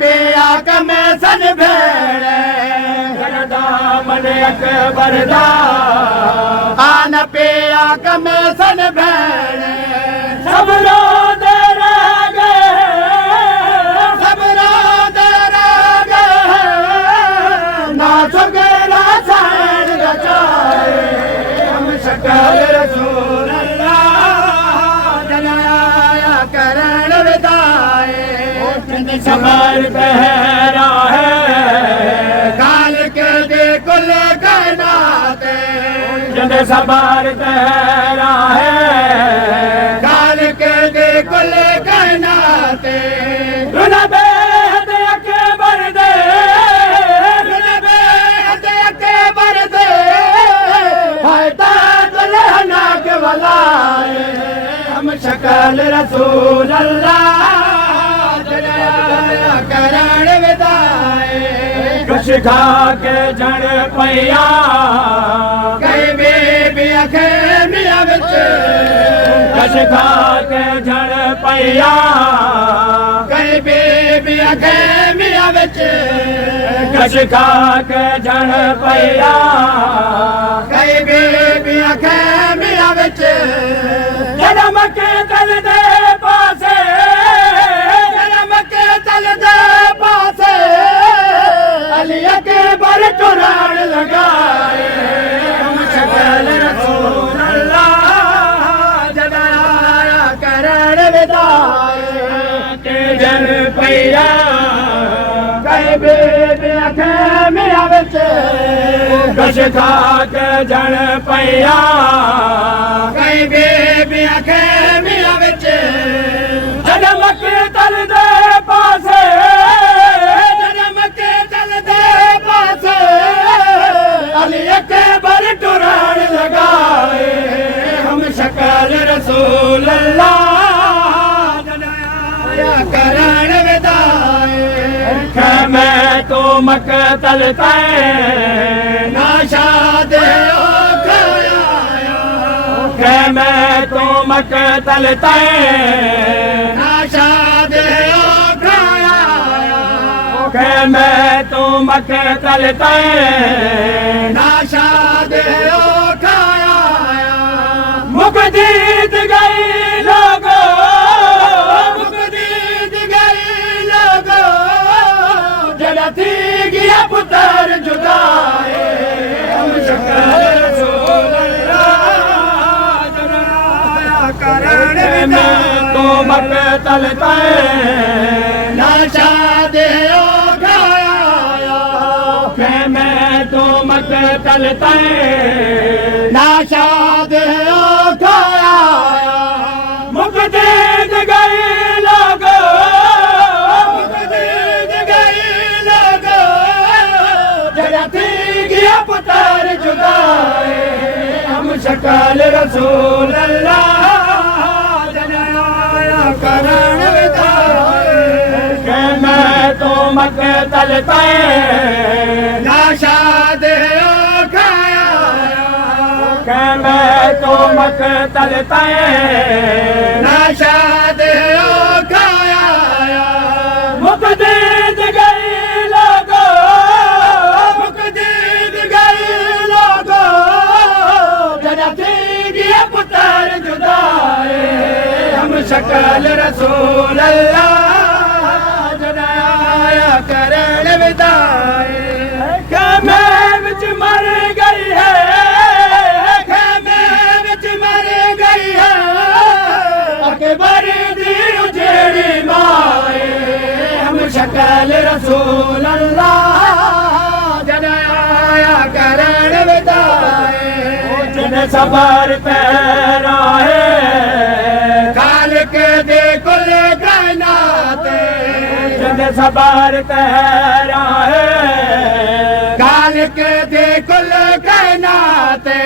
पिया कमे सन भेड़े दामन अकबर दा आन पिया कमे सन भेड़े सब रोदे रह गए सब रोदे रह गए ना सुगरा सैन रचाए हम शकल रसूल अल्लाह जनाया करण विदाए सबर पहरा है काल के दे कुल कहनाते जन सबर पहरा है काल के दे कुल कहनाते रुन बेहद अकबर दे बर दे दुल्हना के वलाए हम शकल रसूल अल्लाह जनाया करण विदाए कश खा के जण पैया कई बेबी अखे मिया विच कश खा के जण पैया कई बेबी अखे मिया विच कश खा के जण पैया कई बेबी अखे मिया विच जन्म के दल दे पासे जन्म के दल दे पासे अली के बर टुराण लगाए हम शकल रसूल अल्लाह जनाया करण विदाए के जण पैया कई बेबी अखे मिया विच कश खा के जण पैया कई बेबी अखे मिया विच जन्म के दल दे पासे जन्म के दल दे पासे अली के बर टुराण लगाए हम शकल रसूल अल्लाह जनाया करण विदाए मैं तो मकतल तय नाशाद मैं तो मकतल तय नाशाद मैं तो मकतल तय नाशाद मुकदीद गई लोगो मुकदीद गई लोगो जरा थी गया पुत्र जुदाए हम शकल रसूल अल्लाह जनाया करण मैं तो मकतल तय नाशाद मैं तो मकतल तय नाशाद मुकदीद गई लोगो मुकदीद गई लोगो जरा थी गया पुत्र जुदाए हम शकल रसूल अल्लाह जनाया करण विदाए मैं तो मकतल तय नाशाद मैं तो मकतल तय नाशाद मुकदीद गई लोगो मुकदीद गई लोगो जरा थी गया पुत्र जुदाए हम शकल रसूल अल्लाह जनाया करण विदाए मैं विच मर गई है खेमे विच मर गई है अकबर दी उजेड़ी माए हम शकल रसूल अल्लाह जनाया करण विदाए जिन सबर पैरा है काल के दे कुल कायनाते जिन सबर पैरा है काल के दे कुल कायनाते